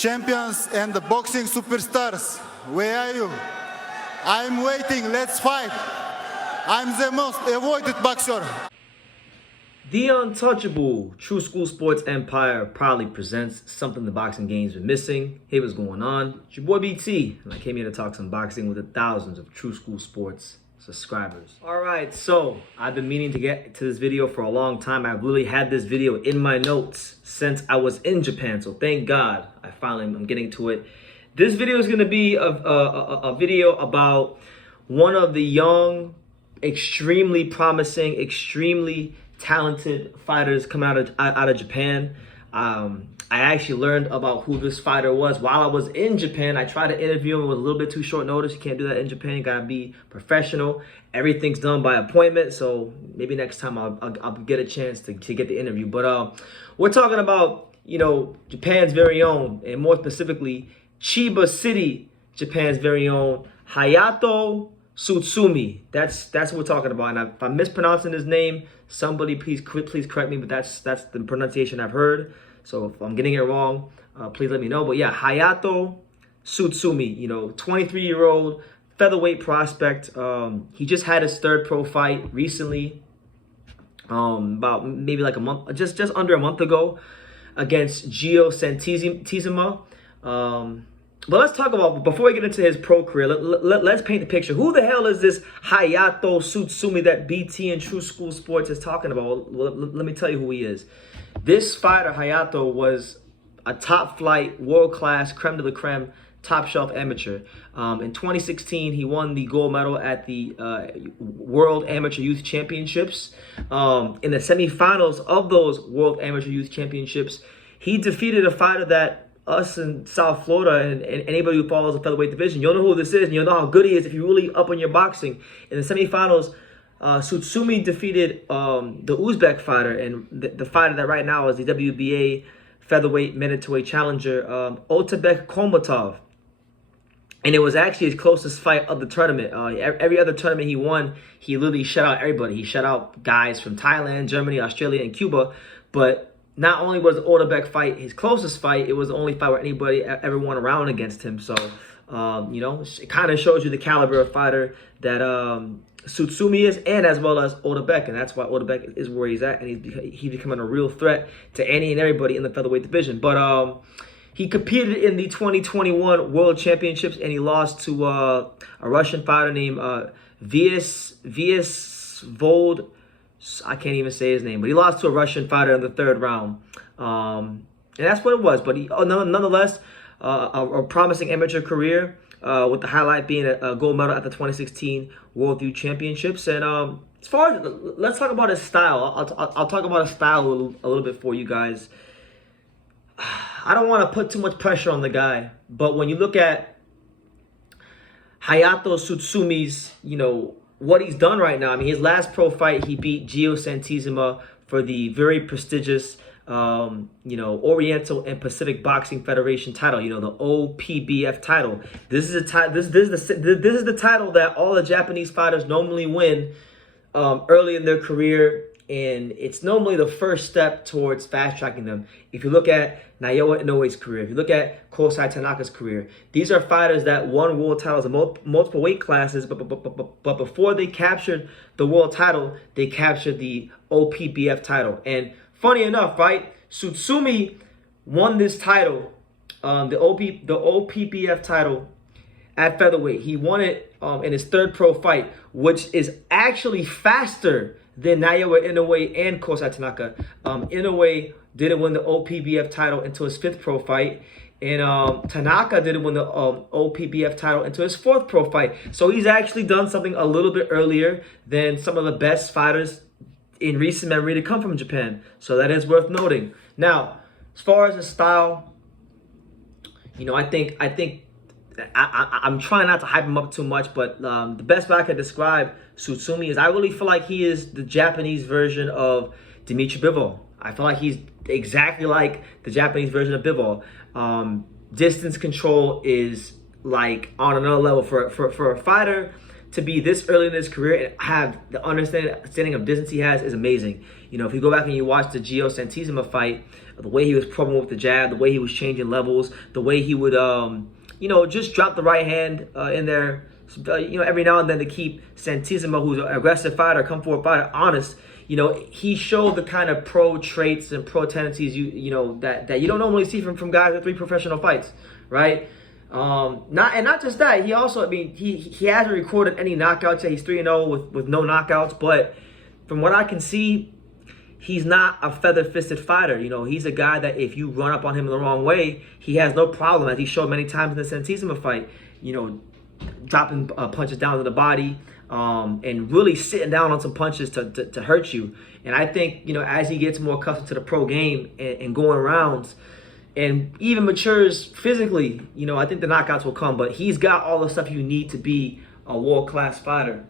Champions and the boxing superstars, where are you? I'm waiting, let's fight. I'm the most avoided boxer. The untouchable True School Sports Empire proudly presents something the boxing game's been missing. Hey, what's going on? It's your boy BT, and I came here to talk some boxing with the thousands of True School Sports subscribers. Alright, so I've been meaning to get to this video for a long time. I've literally had this video in my notes since I was in Japan, so thank God I'm getting to it. This video is going to be a video about one of the young, extremely promising, extremely talented fighters coming out of Japan. I actually learned about who this fighter was while I was in Japan. I tried to interview him. It was a little bit too short notice. You can't do that in Japan. You gotta be professional. Everything's done by appointment. So maybe next time I'll get a chance to get the interview. But we're talking about, you know, Japan's very own, and more specifically, Chiba City, Japan's very own Hayato Tsutsumi. That's what we're talking about. And if I'm mispronouncing his name, somebody please correct me. But that's the pronunciation I've heard. So if I'm getting it wrong, please let me know. But yeah, Hayato Tsutsumi, you know, 23-year-old featherweight prospect. He just had his third pro fight recently, about maybe like a month, just under a month ago, against Gio Santizima. But let's talk about, before we get into his pro career, let's paint the picture. Who the hell is this Hayato Tsutsumi that BT and True School Sports is talking about? Well, let me tell you who he is. This fighter, Hayato, was a top-flight, world-class, creme de la creme, top-shelf amateur. In 2016, he won the gold medal at the World Amateur Youth Championships. In the semifinals of those World Amateur Youth Championships, he defeated a fighter that us in South Florida and anybody who follows the featherweight division, you'll know who this is, and you'll know how good he is if you're really up on your boxing. In the semifinals, Tsutsumi defeated the Uzbek fighter, and the fighter that right now is the WBA featherweight middleweight challenger, Otabek Kombatov. And it was actually his closest fight of the tournament. Every other tournament he won, he literally shut out everybody. He shut out guys from Thailand, Germany, Australia, and Cuba. But not only was the Otabek fight his closest fight, it was the only fight where anybody ever won a round against him. So, you know, it kind of shows you the caliber of fighter that Tsutsumi is, and as well as Otabek. And that's why Otabek is where he's at, and he's becoming a real threat to any and everybody in the featherweight division. But he competed in the 2021 World Championships, and he lost to a Russian fighter named Vold. I can't even say his name, but he lost to a Russian fighter in the third round. And that's what it was. But he, nonetheless, a promising amateur career, with the highlight being a gold medal at the 2016 World Youth Championships. And as far as, let's talk about his style. I'll talk about his style a little bit for you guys. I don't want to put too much pressure on the guy, but when you look at Hayato Tsutsumi's, you know, what he's done right now. I mean, his last pro fight, he beat Gio Santizima for the very prestigious, you know, Oriental and Pacific Boxing Federation title. You know, the OPBF title. This is a this is the title that all the Japanese fighters normally win early in their career, and it's normally the first step towards fast tracking them. If you look at Naoya Inoue's career, if you look at Kosai Tanaka's career, these are fighters that won world titles in multiple weight classes, but before they captured the world title, they captured the OPBF title. And funny enough, right, Tsutsumi won this title, the OPBF title at featherweight. He won it in his third pro fight, which is actually faster than Naoya Inoue and Kosai Tanaka. Inoue didn't win the OPBF title until his fifth pro fight, and Tanaka didn't win the OPBF title until his fourth pro fight. So he's actually done something a little bit earlier than some of the best fighters in recent memory to come from Japan. So that is worth noting. Now, as far as his style, you know, I'm trying not to hype him up too much, but the best way I can describe Tsutsumi is I really feel like he is the Japanese version of Dmitry Bivol. I feel like he's exactly like the Japanese version of Bivol. Distance control is like on another level for a fighter to be this early in his career and have the understanding of distance he has is amazing. You know, if you go back and you watch the Gio Santissima fight, the way he was probing with the jab, the way he was changing levels, the way he would, you know, just drop the right hand in there, you know, every now and then to keep Santissima, who's an aggressive fighter, come forward fighter, honest. You know, he showed the kind of pro traits and pro tendencies you know that you don't normally see from guys with 3 professional fights, right? Not just that. He also, I mean, he hasn't recorded any knockouts yet. He's 3-0 with no knockouts. But from what I can see, he's not a feather-fisted fighter. You know, he's a guy that if you run up on him in the wrong way, he has no problem, as he showed many times in the Santissima fight. You know, dropping punches down to the body. And really sitting down on some punches to hurt you. And I think, you know, as he gets more accustomed to the pro game and going rounds and even matures physically, you know, I think the knockouts will come. But he's got all the stuff you need to be a world-class fighter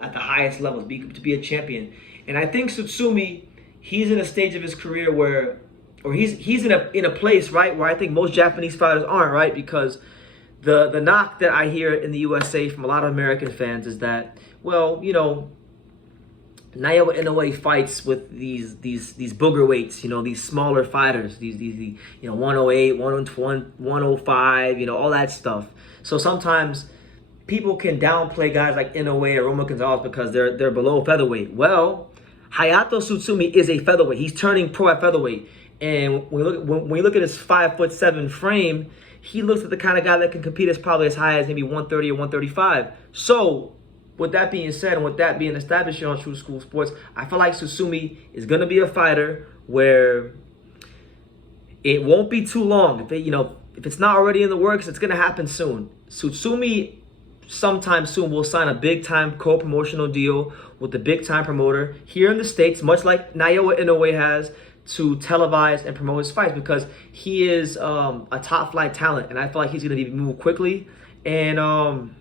at the highest levels, to be a champion. And I think Tsutsumi, he's in a stage of his career where, or he's in a place, right, where I think most Japanese fighters aren't, right? Because the knock that I hear in the USA from a lot of American fans is that, well, you know, Naoya Inoue fights with these booger weights, you know, these smaller fighters, these you know, 108, 105, you know, all that stuff. So sometimes people can downplay guys like Inoue or Roma Gonzalez because they're below featherweight. Well, Hayato Tsutsumi is a featherweight. He's turning pro at featherweight. And when we look at his 5'7" frame, he looks like the kind of guy that can compete probably as high as maybe 130 or 135. So, with that being said, and with that being established here on True School Sports, I feel like Tsutsumi is going to be a fighter where it won't be too long. If it's not already in the works, it's going to happen soon. Tsutsumi, sometime soon, will sign a big-time co-promotional deal with the big-time promoter here in the States, much like Naoya Inoue has, to televise and promote his fights, because he is a top flight talent, and I feel like he's going to be moved quickly. And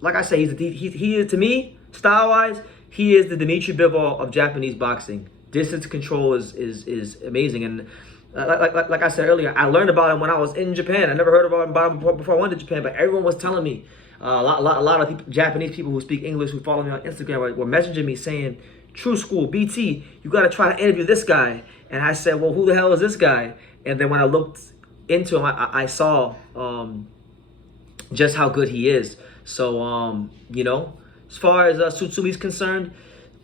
like I say, he is, to me, style wise, he is the Dmitry Bivol of Japanese boxing. Distance control is amazing. And like I said earlier, I learned about him when I was in Japan. I never heard about him before I went to Japan, but everyone was telling me. A lot of people, Japanese people who speak English, who follow me on Instagram, were messaging me saying, True School, BT, you got to try to interview this guy. And I said, well, who the hell is this guy? And then when I looked into him, I saw just how good he is. So, you know, as far as Tsutsumi's concerned,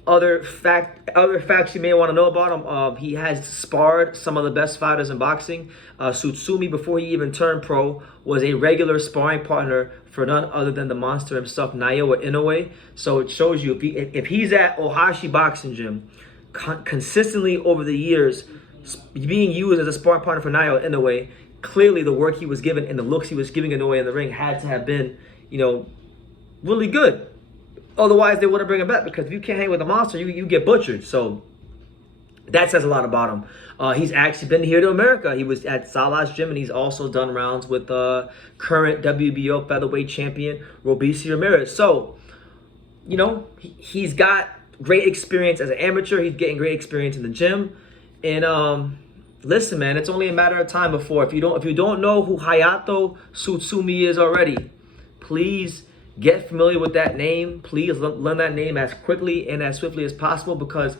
other facts you may want to know about him, he has sparred some of the best fighters in boxing. Tsutsumi, before he even turned pro, was a regular sparring partner for none other than the monster himself, Naoya Inoue. So it shows you, if he's at Ohashi Boxing Gym consistently over the years, being used as a sparring partner for Naoya Inoue, clearly the work he was given and the looks he was giving Inoue in the ring had to have been, you know, really good. Otherwise, they wouldn't bring him back, because if you can't hang with a monster, you get butchered. So that says a lot about him. He's actually been here to America. He was at Salah's gym, and he's also done rounds with current WBO featherweight champion Robeisy Ramirez. So, you know, he's got great experience as an amateur. He's getting great experience in the gym. And listen, man, it's only a matter of time before, if you don't know who Hayato Tsutsumi is already, please get familiar with that name. Please learn that name as quickly and as swiftly as possible, because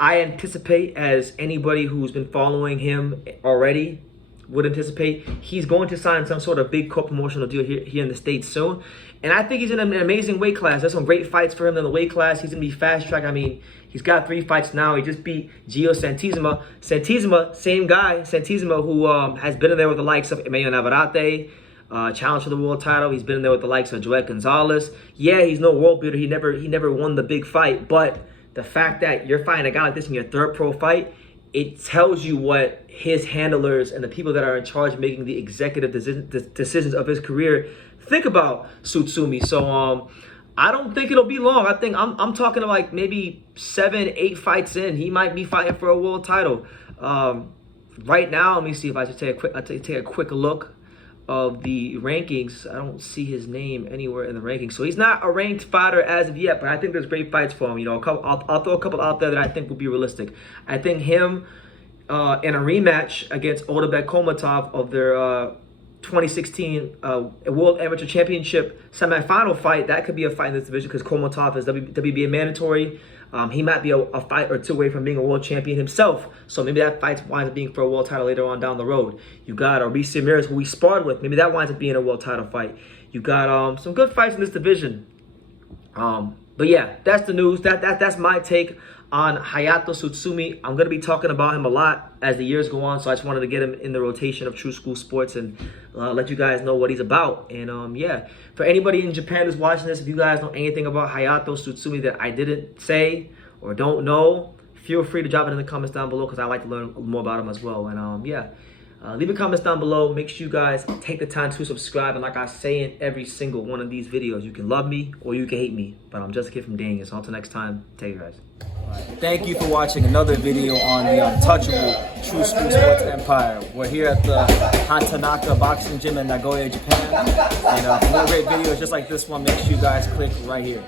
I anticipate, as anybody who's been following him already would anticipate, he's going to sign some sort of big co-promotional deal here in the States soon. And I think he's in an amazing weight class. There's some great fights for him in the weight class. He's going to be fast-tracked. I mean, he's got 3 fights now. He just beat Gio Santissima. Santissima, same guy. Santissima, who has been in there with the likes of Emmanuel Navarrete, challenge for the world title. He's been in there with the likes of Joel Gonzalez. Yeah, he's no world beater. He never won the big fight. But the fact that you're fighting a guy like this in your 3rd pro fight, it tells you what his handlers and the people that are in charge of making the executive decisions of his career think about Tsutsumi. So I don't think it'll be long. I think I'm talking like maybe 7-8 fights in, he might be fighting for a world title. Right now, let me see if I should take a quick look of the rankings. I don't see his name anywhere in the rankings, so he's not a ranked fighter as of yet. But I think there's great fights for him. You know, I'll throw a couple out there that I think will be realistic. I think him in a rematch against Otabek Komatov of their 2016 World Amateur Championship semifinal fight. That could be a fight in this division because Komotov is WBA mandatory. He might be a fight or two away from being a world champion himself. So maybe that fight winds up being for a world title later on down the road. You got Reese Ramirez, who we sparred with. Maybe that winds up being a world title fight. You got some good fights in this division. But yeah, that's the news. That's my take on Hayato Tsutsumi. I'm going to be talking about him a lot as the years go on, so I just wanted to get him in the rotation of True School Sports and let you guys know what he's about. And yeah, for anybody in Japan who's watching this, if you guys know anything about Hayato Tsutsumi that I didn't say or don't know, feel free to drop it in the comments down below because I like to learn more about him as well. And yeah, leave your comments down below. Make sure you guys take the time to subscribe. And like I say in every single one of these videos, you can love me or you can hate me, but I'm just a kid from Dang. So until next time, take care, guys. Thank you for watching another video on the untouchable True School Sports Empire. We're here at the Hatanaka Boxing Gym in Nagoya, Japan. And for more great videos just like this one, make sure you guys click right here.